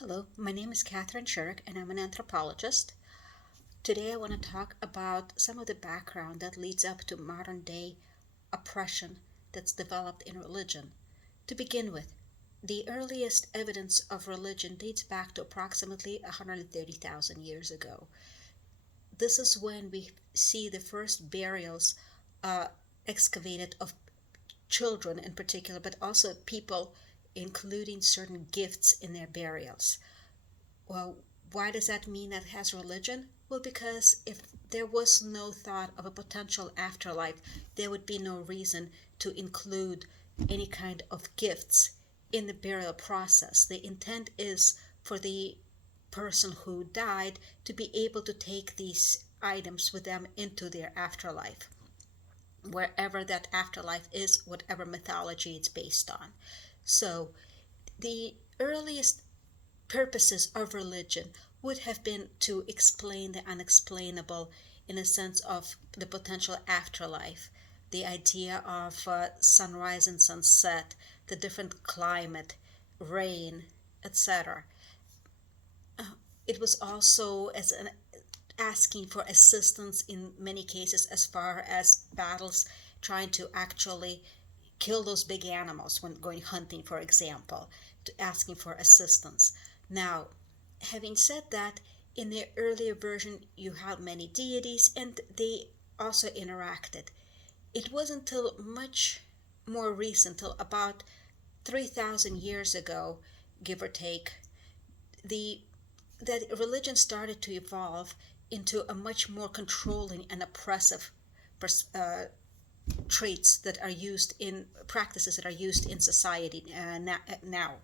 Hello, my name is Catherine Shirk and I'm an anthropologist. Today I want to talk about some of the background that leads up to modern day oppression that's developed in religion. To begin with, the earliest evidence of religion dates back to approximately 130,000 years ago. This is when we see the first burials uh, excavated of children in particular, but also people, including certain gifts in their burials. Well, why does that mean that it has religion? Well, because if there was no thought of a potential afterlife, there would be no reason to include any kind of gifts in the burial process. The intent is for the person who died to be able to take these items with them into their afterlife, wherever that afterlife is, whatever mythology it's based on. So, the earliest purposes of religion would have been to explain the unexplainable in a sense of the potential afterlife, the idea of sunrise and sunset, the different climate, rain, etc. It was also as an asking for assistance in many cases as far as battles trying to actually kill those big animals when going hunting, for example, to asking for assistance. Now, having said that, in the earlier version, you had many deities and they also interacted. It wasn't until much more recent, till about 3,000 years ago, give or take, the that religion started to evolve into a much more controlling and oppressive uh, traits that are used in practices that are used in society now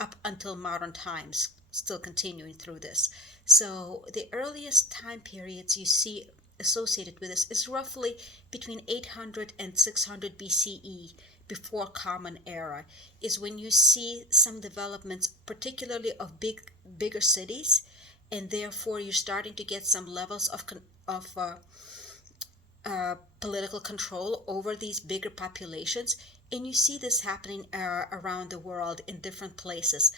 up until modern times, still continuing through this. So the earliest time periods you see associated with this is roughly between 800 and 600 BCE, before Common Era, is when you see some developments, particularly of bigger cities, and therefore you're starting to get some levels of political control over these bigger populations. And you see this happening around the world in different places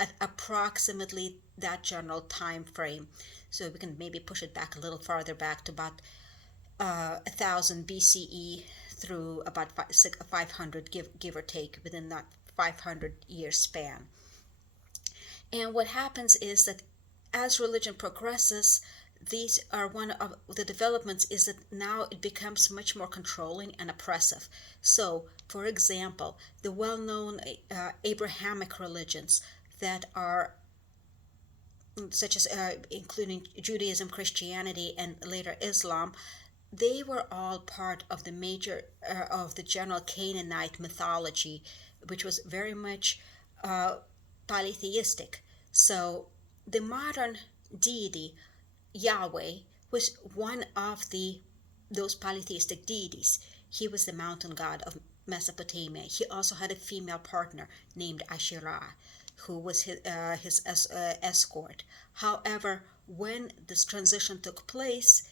at approximately that general time frame. So we can maybe push it back a little farther back to about 1000 BCE through about 500, give or take, within that 500-year span. And what happens is that as religion progresses, these are one of the developments is that now it becomes much more controlling and oppressive. So, for example, the well-known Abrahamic religions that are such as including Judaism, Christianity, and later Islam, they were all part of the general Canaanite mythology, which was very much uh, polytheistic. So the modern deity Yahweh was one of the those polytheistic deities. He was the mountain god of Mesopotamia. He also had a female partner named Asherah, who was his escort. However, when this transition took place,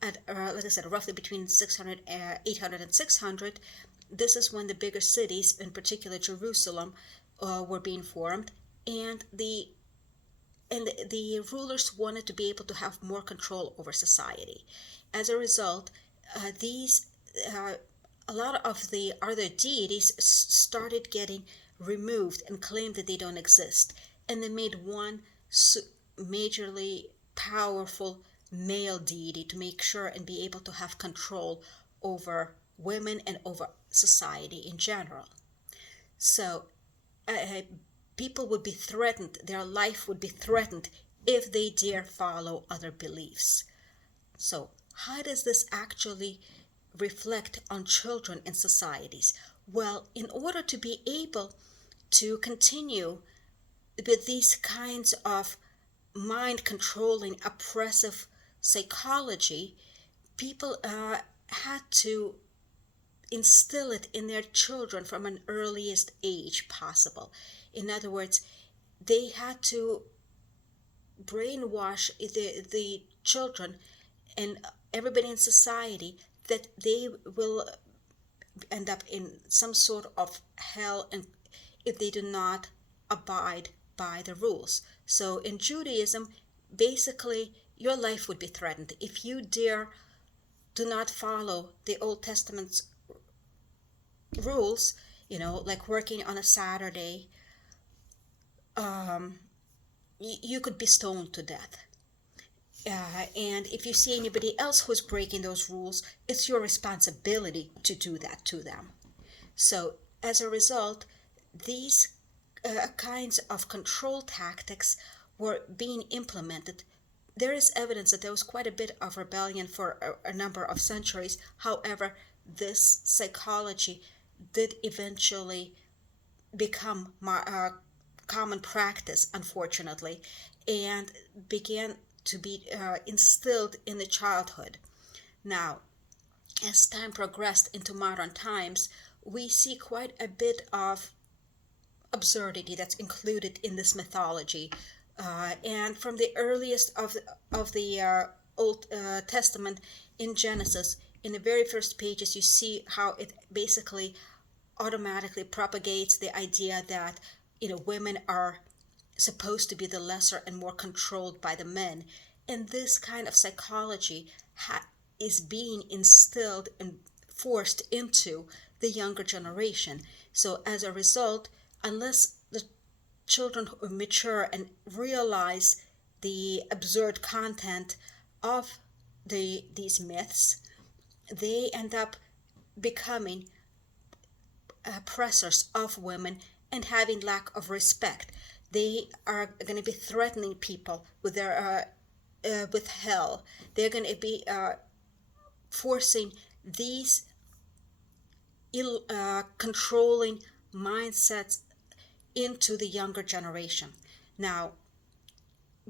at like I said, roughly between 600, 800 and 600, this is when the bigger cities, in particular Jerusalem, were being formed, and the rulers wanted to be able to have more control over society. As a result, these uh, a lot of the other deities started getting removed and claimed that they don't exist, and they made one majorly powerful male deity to make sure and be able to have control over women and over society in general. So uh, people would be threatened, their life would be threatened if they dare follow other beliefs. So, how does this actually reflect on children and societies? Well, in order to be able to continue with these kinds of mind controlling, oppressive psychology, people had to instill it in their children from an earliest age possible. In other words, they had to brainwash the children and everybody in society that they will end up in some sort of hell and if they do not abide by the rules. So in Judaism, basically, your life would be threatened if you do not follow the Old Testament's rules, like working on a Saturday. You could be stoned to death. And if you see anybody else who's breaking those rules, it's your responsibility to do that to them. So as a result, these kinds of control tactics were being implemented. There is evidence that there was quite a bit of rebellion for a number of centuries. However, this psychology did eventually become common practice, unfortunately, and began to be instilled in the childhood. Now, as time progressed into modern times, we see quite a bit of absurdity that's included in this mythology. And from the earliest of the Old Testament in Genesis, in the very first pages, you see how it basically automatically propagates the idea that women are supposed to be the lesser and more controlled by the men, and this kind of psychology is being instilled and forced into the younger generation. So as a result, unless the children mature and realize the absurd content of these myths, they end up becoming oppressors of women and having lack of respect. They are going to be threatening people with their with hell. They're going to be forcing these controlling mindsets into the younger generation. Now,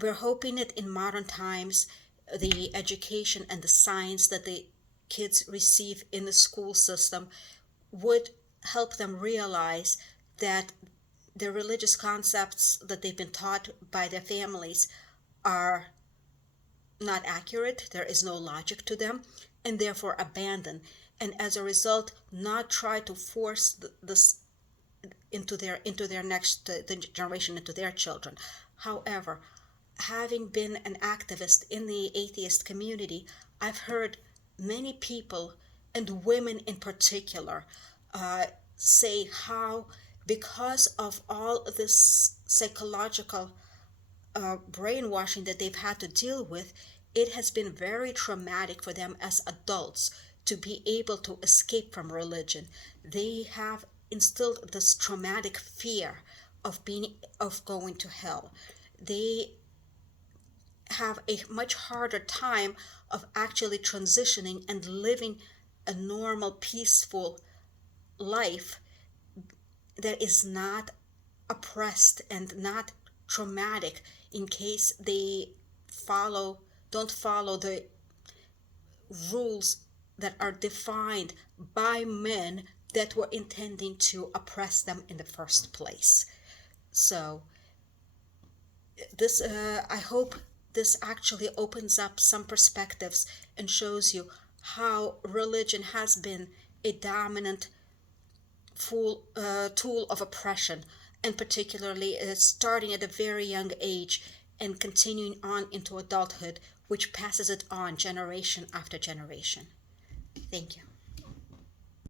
we're hoping that in modern times, the education and the science that the kids receive in the school system would help them realize that the religious concepts that they've been taught by their families are not accurate. There is no logic to them, and therefore abandon. And as a result, not try to force this into their next the generation, into their children. However, having been an activist in the atheist community, I've heard many people, and women in particular, say how, because of all this psychological brainwashing that they've had to deal with, it has been very traumatic for them as adults to be able to escape from religion. They have instilled this traumatic fear of going to hell. They have a much harder time of actually transitioning and living a normal, peaceful life that is not oppressed and not traumatic, in case they don't follow the rules that are defined by men that were intending to oppress them in the first place. So this I hope this actually opens up some perspectives and shows you how religion has been a dominant tool of oppression, and particularly starting at a very young age and continuing on into adulthood, which passes it on generation after generation. Thank you.